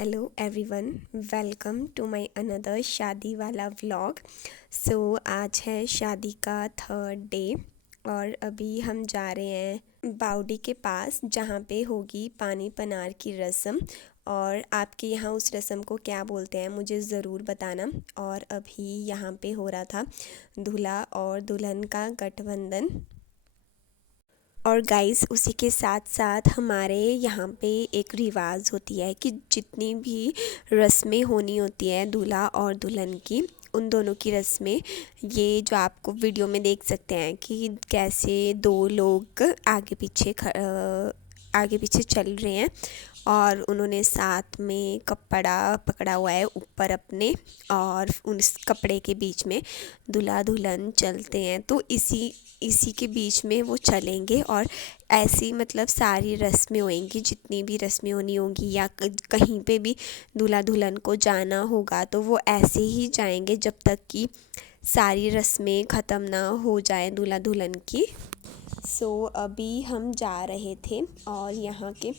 Hello everyone, welcome to my another शादी वाला vlog. सो आज है शादी का थर्ड डे और अभी हम जा रहे हैं बाउडी के पास जहाँ पे होगी पानी पनार की रस्म। और आपके यहाँ उस रस्म को क्या बोलते हैं मुझे ज़रूर बताना। और अभी यहाँ पे हो रहा था दूल्हा और दुल्हन का गठबंधन। और गाइस उसी के साथ साथ हमारे यहाँ पे एक रिवाज होती है कि जितनी भी रस्में होनी होती है दूल्हा और दुल्हन की, उन दोनों की रस्में ये जो आपको वीडियो में देख सकते हैं कि कैसे दो लोग आगे पीछे चल रहे हैं और उन्होंने साथ में कपड़ा पकड़ा हुआ है ऊपर अपने, और उस कपड़े के बीच में दूल्हा दुल्हन चलते हैं। तो इसी के बीच में वो चलेंगे और ऐसी मतलब सारी रस्में होंगी, जितनी भी रस्में होनी होंगी या कहीं पे भी दूल्हा दुल्हन को जाना होगा तो वो ऐसे ही जाएंगे जब तक कि सारी रस्में ख़त्म ना हो जाए दूल्हा दुल्हन की। सो अभी हम जा रहे थे और यहाँ के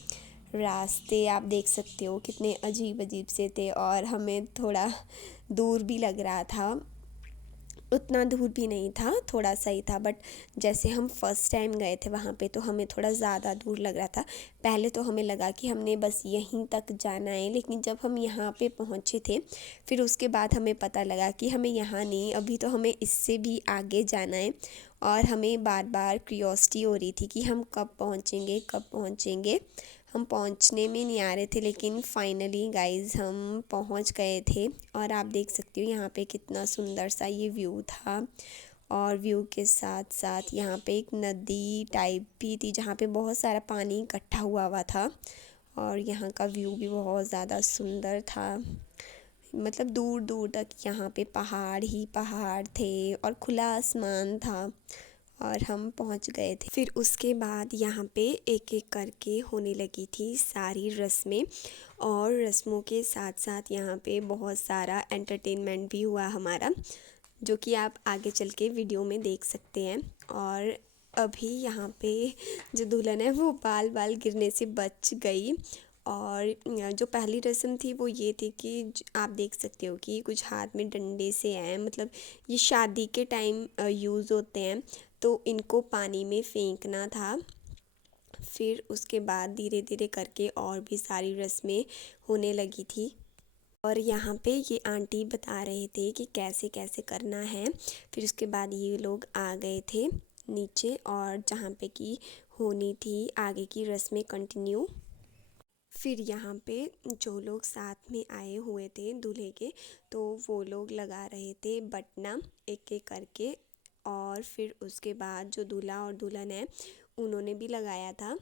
रास्ते आप देख सकते हो कितने अजीब अजीब से थे और हमें थोड़ा दूर भी लग रहा था। उतना दूर भी नहीं था, थोड़ा सा ही था, बट जैसे हम फर्स्ट टाइम गए थे वहाँ पे तो हमें थोड़ा ज़्यादा दूर लग रहा था। पहले तो हमें लगा कि हमने बस यहीं तक जाना है, लेकिन जब हम यहाँ पे पहुँचे थे फिर उसके बाद हमें पता लगा कि हमें यहाँ नहीं, अभी तो हमें इससे भी आगे जाना है। और हमें बार बार क्यूरियोसिटी हो रही थी कि हम कब पहुँचेंगे। हम पहुंचने में नहीं आ रहे थे, लेकिन फाइनली गाइस हम पहुंच गए थे। और आप देख सकते हो यहाँ पे कितना सुंदर सा ये व्यू था। और व्यू के साथ साथ यहाँ पे एक नदी टाइप भी थी जहाँ पे बहुत सारा पानी इकट्ठा हुआ था। और यहाँ का व्यू भी बहुत ज़्यादा सुंदर था, मतलब दूर दूर तक यहाँ पे पहाड़ ही पहाड़ थे और खुला आसमान था। और हम पहुंच गए थे। फिर उसके बाद यहाँ पे एक एक करके होने लगी थी सारी रस्में, और रस्मों के साथ साथ यहाँ पे बहुत सारा एंटरटेनमेंट भी हुआ हमारा, जो कि आप आगे चल के वीडियो में देख सकते हैं। और अभी यहाँ पे जो दुल्हन है वो बाल बाल गिरने से बच गई। और जो पहली रस्म थी वो ये थी कि आप देख सकते हो कि कुछ हाथ में डंडे से हैं, मतलब ये शादी के टाइम यूज़ होते हैं, तो इनको पानी में फेंकना था। फिर उसके बाद धीरे धीरे करके और भी सारी रस्में होने लगी थी। और यहाँ पे ये आंटी बता रहे थे कि कैसे कैसे करना है। फिर उसके बाद ये लोग आ गए थे नीचे, और जहाँ पे की होनी थी आगे की रस्में कंटिन्यू। फिर यहाँ पे जो लोग साथ में आए हुए थे दूल्हे के, तो वो लोग लगा रहे थे बटना एक एक करके। और फिर उसके बाद जो दूल्हा और दुल्हन है उन्होंने भी लगाया था।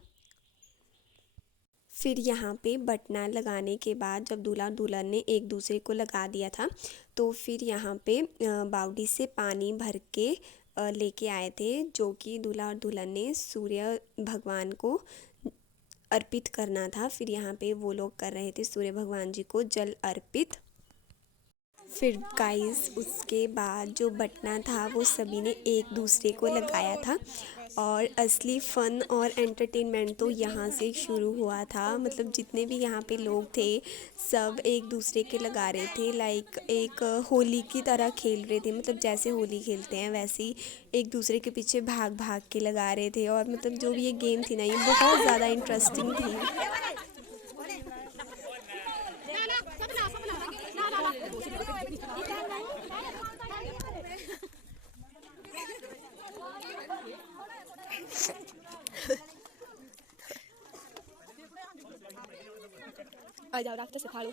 फिर यहाँ पे बटना लगाने के बाद जब दूल्हा दुल्हन ने एक दूसरे को लगा दिया था, तो फिर यहाँ पे बावड़ी से पानी भर के लेके आए थे, जो कि दूल्हा और दुल्हन ने सूर्य भगवान को अर्पित करना था। फिर यहाँ पे वो लोग कर रहे थे सूर्य भगवान जी को जल अर्पित। फिर गाइस उसके बाद जो बटना था वो सभी ने एक दूसरे को लगाया था। और असली फ़न और एंटरटेनमेंट तो यहाँ से शुरू हुआ था, मतलब जितने भी यहाँ पे लोग थे सब एक दूसरे के लगा रहे थे, लाइक एक होली की तरह खेल रहे थे, मतलब जैसे होली खेलते हैं वैसे ही एक दूसरे के पीछे भाग भाग के लगा रहे थे। और मतलब जो भी ये गेम थी ना ये बहुत ज़्यादा इंटरेस्टिंग थी। आ जाओ रास्ते से फाड़ो।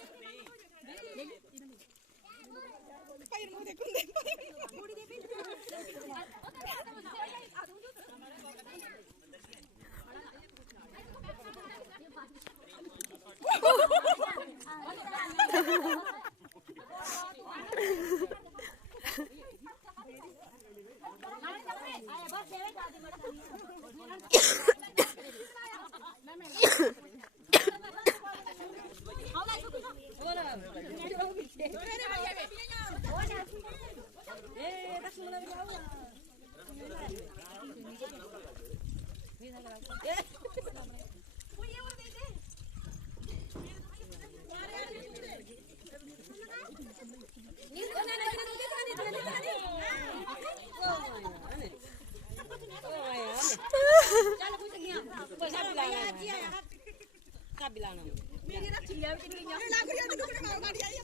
मेरी रखी है टिकलियां लाग रही है तो कपड़े गाड़ी आई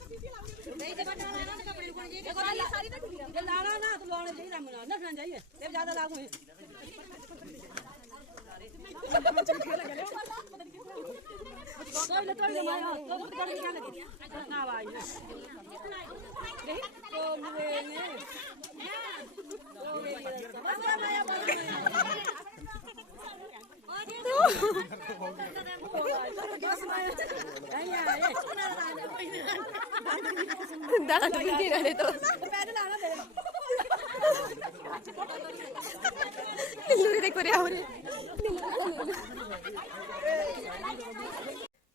नहीं ते बटना ना कपड़े को ये सारी ना टिकलियां ये लाना ना तो लाने चाहिए राम ना ना चाहिए ये ज्यादा लागू है कोई ले तोड़ माया तो कर क्या लगे ना भाई नहीं तो मुझे ने तो मेरी माया दांत भी नहीं रहे तो देखो रे हो रे।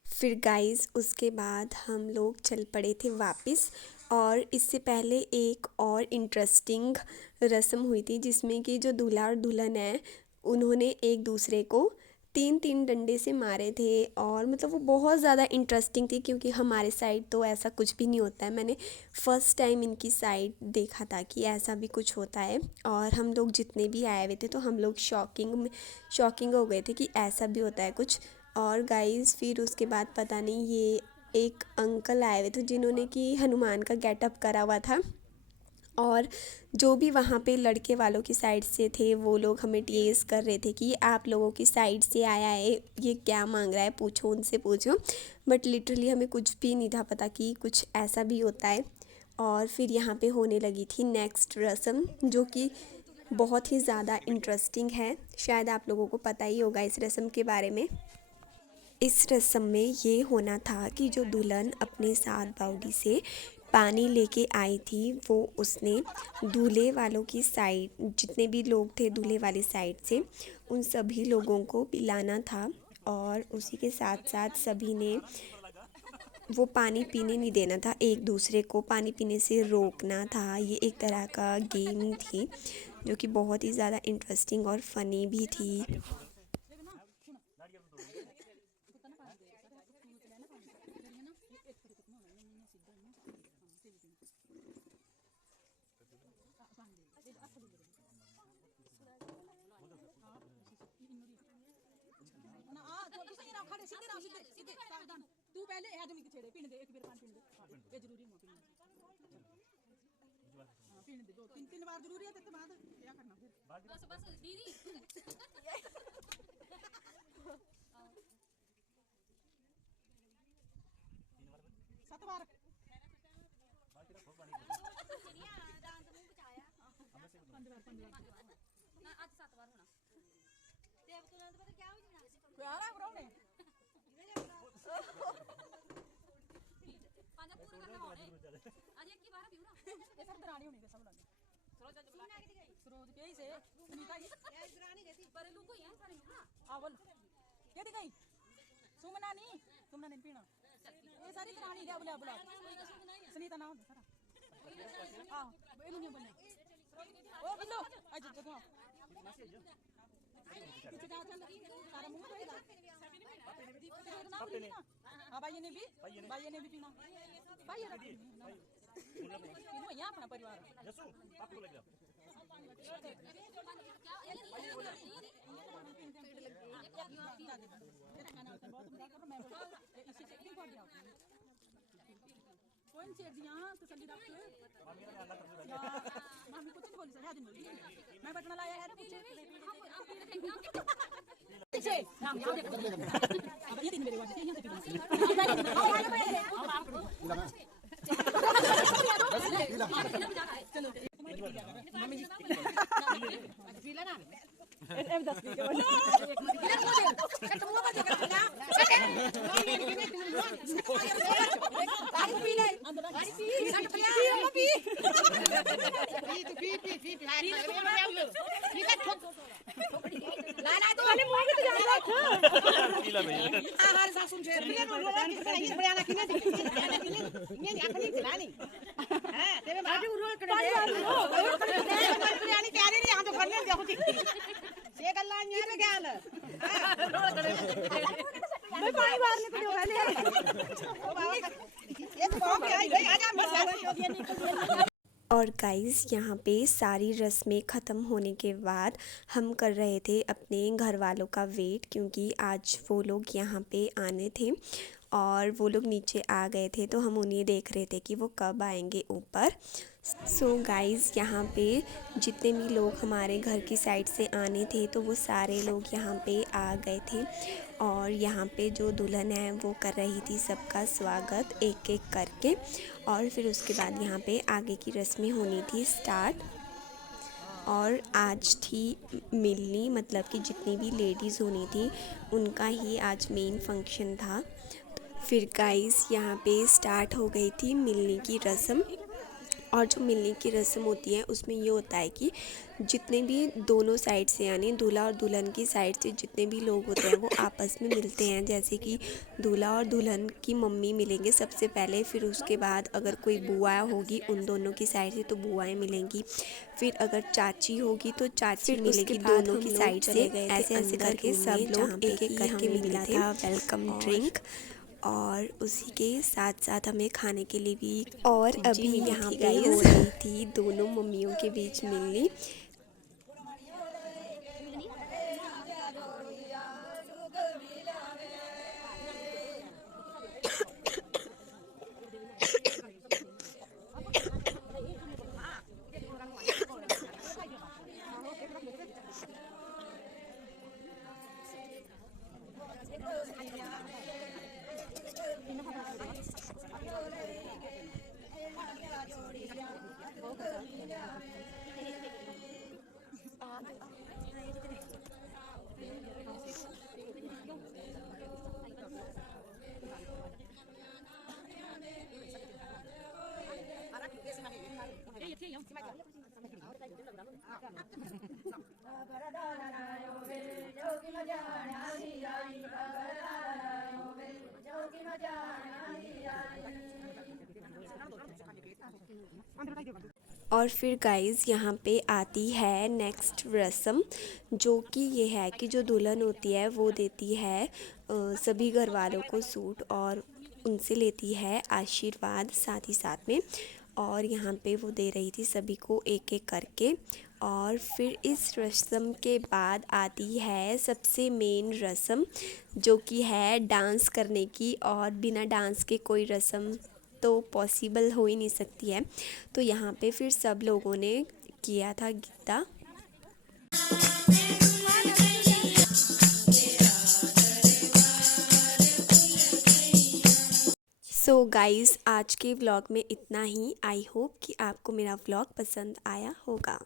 फिर गाइस उसके बाद हम लोग चल पड़े थे वापस। और इससे पहले एक और इंटरेस्टिंग रस्म हुई थी जिसमें कि जो दूल्हा और दुल्हन है उन्होंने एक दूसरे को 3-3 डंडे से मारे थे। और मतलब वो बहुत ज़्यादा इंटरेस्टिंग थी क्योंकि हमारे साइड तो ऐसा कुछ भी नहीं होता है। मैंने फ़र्स्ट टाइम इनकी साइड देखा था कि ऐसा भी कुछ होता है। और हम लोग जितने भी आए हुए थे तो हम लोग शॉकिंग हो गए थे कि ऐसा भी होता है कुछ। और गाइस फिर उसके बाद पता नहीं ये एक अंकल आए हुए थे जिन्होंने कि हनुमान का गेटअप करा हुआ था। और जो भी वहाँ पे लड़के वालों की साइड से थे वो लोग हमें टीएस कर रहे थे कि आप लोगों की साइड से आया है, ये क्या मांग रहा है, पूछो उनसे पूछो। बट लिटरली हमें कुछ भी नहीं था पता कि कुछ ऐसा भी होता है। और फिर यहाँ पे होने लगी थी नेक्स्ट रस्म जो कि बहुत ही ज़्यादा इंटरेस्टिंग है। शायद आप लोगों को पता ही होगा इस रस्म के बारे में। इस रस्म में ये होना था कि जो दुल्हन अपने साथ बावड़ी से पानी लेके आई थी वो उसने दूल्हे वालों की साइड जितने भी लोग थे दूल्हे वाली साइड से उन सभी लोगों को पिलाना था। और उसी के साथ साथ सभी ने वो पानी पीने नहीं देना था, एक दूसरे को पानी पीने से रोकना था। ये एक तरह का गेम थी जो कि बहुत ही ज़्यादा इंटरेस्टिंग और फ़नी भी थी। तू पहले आदमी के छेड़े पीने दे एक बार पानी पीने दे ये जरूरी है पीने दे 2-3 बार जरूरी है तो बाद क्या करना फिर बस दीदी 7 बार दांत मुंह बचाया 15 ना आज 7 बार होना देव तुरंत पता क्या हो जाना प्यारा बनाओ ने पांच पूरा करना होने आज एक की बार भी ना ये सब दरानी होनी के सब लोग सरोज आज बुला के गई सरोज के ही से सुनीता ही ये दरानी गई थी पर लोग को यहां सारे लोग ना आ बोल के दी गई सुमना नहीं पीना ये सारी दरानी ले बुला सुनीता ना हो सारा हां इन्हों नहीं बोलना ओ बिल्लो आज जगह पीछे जा चल सारा मुंह धोएगा हां भाई ने भी पीना भाई ने पीनो यहां अपना परिवार जसू आपको लग गया कौन छेड़ दिया तसल्ली रख मामी कुछ नहीं बोली सर आदमी मैं बटना लाया है पीछे पीछे नाम याद रखो अब ये दिन मेरे वाले यहां से चलो मामी जी पीला ना एम 10 की बोल और गाइस यहाँ पे सारी रस्में ख़त्म होने के बाद हम कर रहे थे अपने घर वालों का वेट, क्योंकि आज वो लोग यहाँ पे आने थे और वो लोग नीचे आ गए थे, तो हम उन्हें देख रहे थे कि वो कब आएंगे ऊपर। सो गाइस यहाँ पे जितने भी लोग हमारे घर की साइड से आने थे तो वो सारे लोग यहाँ पे आ गए थे और यहाँ पे जो दुल्हन है वो कर रही थी सबका स्वागत एक एक करके। और फिर उसके बाद यहाँ पे आगे की रस्में होनी थी स्टार्ट। और आज थी मिलनी, मतलब कि जितनी भी लेडीज़ होनी थी उनका ही आज मेन फंक्शन था। फिर गाइस यहाँ पे स्टार्ट हो गई थी मिलनी की रस्म। और जो मिलने की रस्म होती है उसमें ये होता है कि जितने भी दोनों साइड से, यानी दूल्हा और दुल्हन की साइड से जितने भी लोग होते हैं वो आपस में मिलते हैं। जैसे कि दूल्हा और दुल्हन की मम्मी मिलेंगे सबसे पहले, फिर उसके बाद अगर कोई बुआ होगी उन दोनों की साइड से तो बुआएं मिलेंगी, फिर अगर चाची होगी तो चाची मिलेगी दोनों की साइड से। ऐसे ऐसे करके सब लोग एक एक करके मिला था वेलकम ड्रिंक, और उसी के साथ साथ हमें खाने के लिए भी। और अभी यहाँ पे हो रही थी दोनों मम्मियों के बीच मिलनी। और फिर गाइस यहाँ पे आती है नेक्स्ट रस्म, जो कि ये है कि जो दुल्हन होती है वो देती है सभी घर वालों को सूट और उनसे लेती है आशीर्वाद साथ ही साथ में। और यहाँ पे वो दे रही थी सभी को एक एक करके। और फिर इस रस्म के बाद आती है सबसे मेन रस्म, जो कि है डांस करने की। और बिना डांस के कोई रस्म तो पॉसिबल हो ही नहीं सकती है। तो यहाँ पे फिर सब लोगों ने किया था गीता। सो गाइस आज के व्लॉग में इतना ही। आई होप कि आपको मेरा व्लॉग पसंद आया होगा।